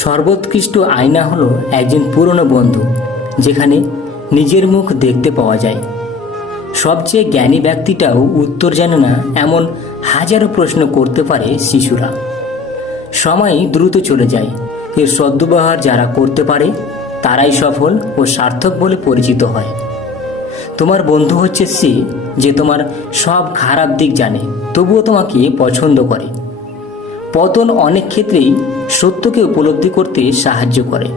সর্বোৎকৃষ্ট আয়না হলো একজন পুরনো বন্ধু, যেখানে নিজের মুখ দেখতে পাওয়া যায়। সবচেয়ে জ্ঞানী ব্যক্তিটাও উত্তর জানে না এমন হাজারো প্রশ্ন করতে পারে শিশুরা। সময় দ্রুত চলে যায়, এর সদ্ব্যবহার যারা করতে পারে তারাই সফল ও সার্থক বলে পরিচিত হয়। তোমার বন্ধু হচ্ছে সে যে তোমার সব খারাপ দিক জানে, তবুও তোমাকে পছন্দ করে। পতন অনেক ক্ষেত্রেই সত্যকে উপলব্ধি করতে সাহায্য করে।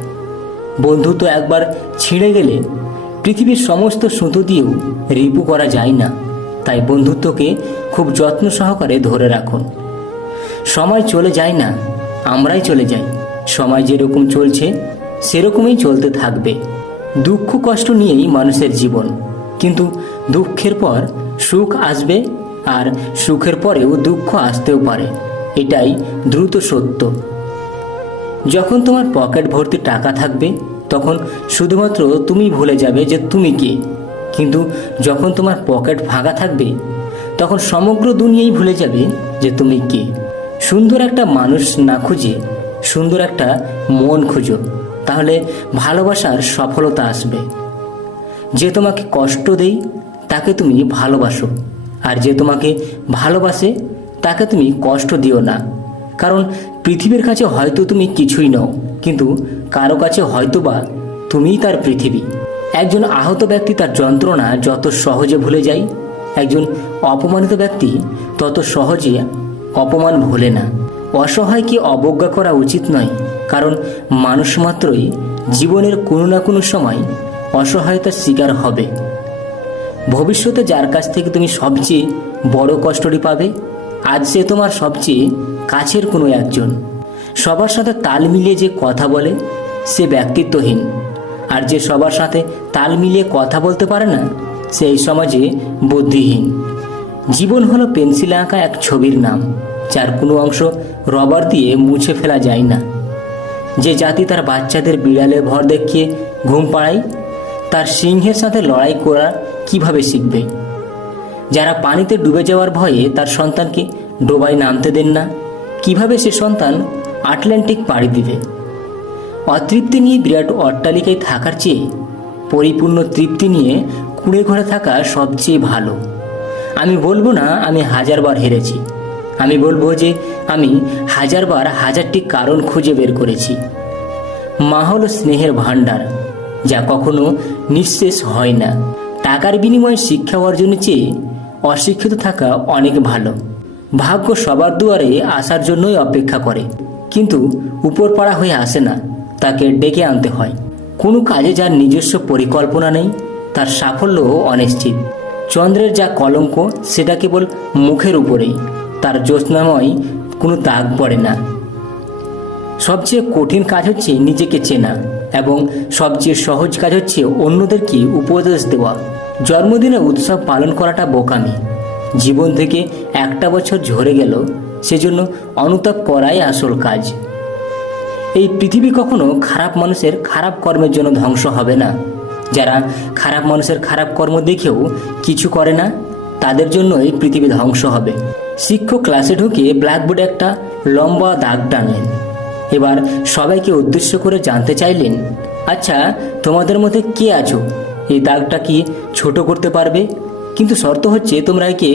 বন্ধুত্ব একবার ছিঁড়ে গেলে পৃথিবীর সমস্ত সুতো দিয়েও রিপু করা যায় না। তাই বন্ধুত্বকে খুব যত্ন সহকারে ধরে রাখুন। সময় চলে যায় না, আমরাই চলে যাই। সময় যেরকম চলছে সেরকমই চলতে থাকবে। দুঃখ কষ্ট নিয়েই মানুষের জীবন, কিন্তু দুঃখের পর সুখ আসবে, আর সুখের পরেও দুঃখ আসতেও পারে। এটাই দ্রুত সত্য। যখন তোমার পকেট ভর্তি টাকা থাকবে তখন শুধুমাত্র তুমি ভুলে যাবে যে তুমি কে, কিন্তু যখন তোমার পকেট ফাঁকা থাকবে তখন সমগ্র দুনিয়াই ভুলে যাবে যে তুমি কে। সুন্দর একটা মানুষ না খুঁজে সুন্দর একটা মন খুঁজো, তাহলে ভালোবাসার সফলতা আসবে। যে তোমাকে কষ্ট দেয় তাকে তুমি ভালোবাসো, আর যে তোমাকে ভালোবাসে তাকে তুমি কষ্ট দিও না। কারণ পৃথিবীর কাছে হয়তো তুমি কিছুই নও, কিন্তু কারো কাছে হয়তোবা তুমিই তার পৃথিবী। একজন আহত ব্যক্তি তার যন্ত্রণা যত সহজে ভুলে যায়, একজন অপমানিত ব্যক্তি তত সহজে অপমান ভোলে না। অসহায়কে অবজ্ঞা করা উচিত নয়, কারণ মানুষ মাত্রই জীবনের কোনো না কোনো সময় অসহায়তার শিকার হবে। ভবিষ্যতে যার কাছ থেকে তুমি সবচেয়ে বড় কষ্টটি পাবে, আজ সে তোমার সবচেয়ে কাছের কোনো একজন। সবার সাথে তাল মিলিয়ে যে কথা বলে সে ব্যক্তিত্বহীন, আর যে সবার সাথে তাল মিলিয়ে কথা বলতে পারে না সে এই সমাজে বুদ্ধিহীন। জীবন হলো পেন্সিলে আঁকা এক ছবির নাম, যার কোনো অংশ রবার দিয়ে মুছে ফেলা যায় না। যে জাতি তার বাচ্চাদের বিড়ালে ভর দেখিয়ে ঘুম পাড়ায়, তার সিংহের সাথে লড়াই করা কিভাবে শিখবে? যারা পানিতে ডুবে যাওয়ার ভয়ে তার সন্তানকে ডোবায় নামতে দেন না, কিভাবে সে সন্তান আটলান্টিক পাড়ি দিবে? অতৃপ্তি নিয়ে বিরাট অট্টালিকায় থাকার চেয়ে পরিপূর্ণ তৃপ্তি নিয়ে কুঁড়ে ঘরে থাকা সবচেয়ে ভালো। আমি বলবো না আমি 1000 বার হেরেছি, আমি বলবো যে আমি 1000 বার 1000টি কারণ খুঁজে বের করেছি। মা হলো স্নেহের ভাণ্ডার, যা কখনো নিঃশেষ হয় না। টাকার বিনিময়ে শিক্ষা অর্জনের চেয়ে অশিক্ষিত থাকা অনেক ভালো। ভাগ্য সবার দুয়ারে আসার জন্যই অপেক্ষা করে, কিন্তু উপর পাড়া হয়ে আসে না, তাকে ডেকে আনতে হয়। কোনো কাজে যার নিজস্ব পরিকল্পনা নেই তার সাফল্যও অনিশ্চিত। চন্দ্রের যা কলঙ্ক সেটা কেবল মুখের উপরেই, তার জ্যোৎস্নাময় কোনো দাগ পড়ে না। সবচেয়ে কঠিন কাজ হচ্ছে নিজেকে চেনা, এবং সবচেয়ে সহজ কাজ হচ্ছে অন্যদেরকে উপদেশ দেওয়া। জন্মদিনে উৎসব পালন করাটা বোকামি। জীবন থেকে একটা বছর ঝরে গেল, সেজন্য অনুতাপ করাই আসল কাজ। এই পৃথিবী কখনো খারাপ মানুষের খারাপ কর্মের জন্য ধ্বংস হবে না। যারা খারাপ মানুষের খারাপ কর্ম দেখেও কিছু করে না, তাদের জন্যই পৃথিবী ধ্বংস হবে। শিক্ষক ক্লাসে ঢুকে ব্ল্যাকবোর্ডে একটা লম্বা দাগ টানলেন। এবার সবাইকে উদ্দেশ্য করে জানতে চাইলেন, আচ্ছা তোমাদের মধ্যে কে আছো এই দাগটা কি ছোট করতে পারবে? কিন্তু শর্ত হচ্ছে তোমরা একে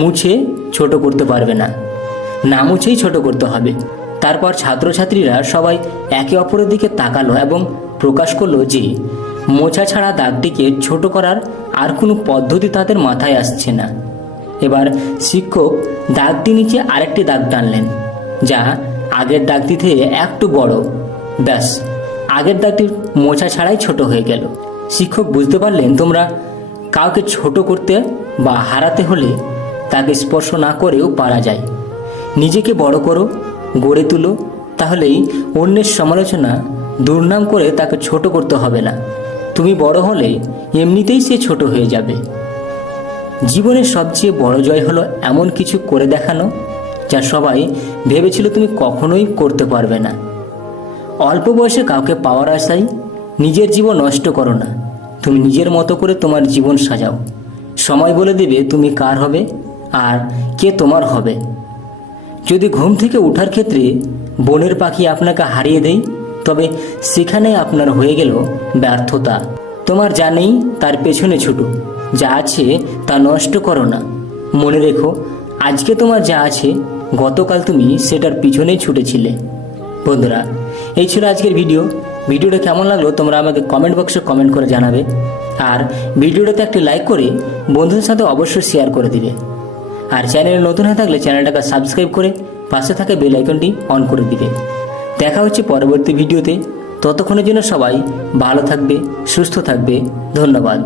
মুছে ছোট করতে পারবে না, না মুছেই ছোট করতে হবে। তারপর ছাত্রছাত্রীরা সবাই একে অপরের দিকে তাকালো এবং প্রকাশ করলো যে মোছা ছাড়া দাগটিকে ছোট করার আর কোনো পদ্ধতি তাদের মাথায় আসছে না। এবার শিক্ষক দাগটি নিচে আরেকটি দাগ টানলেন, যা আগের দাগটি থেকে একটু বড়। ব্যাস, আগের দাগটি মোছা ছাড়াই ছোট হয়ে গেল। শিক্ষক বুঝতে পারলেন তোমরা কাউকে ছোট করতে বা হারাতে হলে তাকে স্পর্শ না করেও পারা যায়। নিজেকে বড় করো, গড়ে তুলো, তাহলেই অন্যের সমালোচনা দুর্নাম করে তাকে ছোট করতে হবে না। তুমি বড় হলে এমনিতেই সে ছোট হয়ে যাবে। জীবনের সবচেয়ে বড় জয় হলো এমন কিছু করে দেখানো যা সবাই ভেবেছিল তুমি কখনোই করতে পারবে না। অল্প বয়সে কাউকে পাওয়ার আশায় নিজের জীবন নষ্ট করো না। তুমি নিজের মতো করে তোমার জীবন সাজাও। সময় বলে দেবে তুমি কার হবে আর কে তোমার হবে। যদি ঘুম থেকে ওঠার ক্ষেত্রে বনের পাখি আপনাকে হারিয়ে দেয়, তবে সেখানে আপনার হয়ে গেল ব্যর্থতা। তোমার যা নেই তার পেছনে ছুটো, যা আছে তা নষ্ট করো না। মনে রেখো, আজকে তোমার যা আছে গতকাল তুমি সেটার পিছনেই ছুটেছিলে। বন্ধুরা, এই ছিল আজকের ভিডিওটা কেমন লাগলো তোমরা আমাকে কমেন্ট বক্সে কমেন্ট করে জানাবে। আর ভিডিওটাতে একটি লাইক করে বন্ধুদের সাথে অবশ্যই শেয়ার করে দিবে। আর চ্যানেলে নতুন হয়ে থাকলে চ্যানেলটাকে সাবস্ক্রাইব করে পাশে থাকা বেল আইকনটি অন করে দিবে। দেখা হচ্ছে পরবর্তী ভিডিওতে। ততক্ষণের জন্য সবাই ভালো থাকবে, সুস্থ থাকবে। ধন্যবাদ।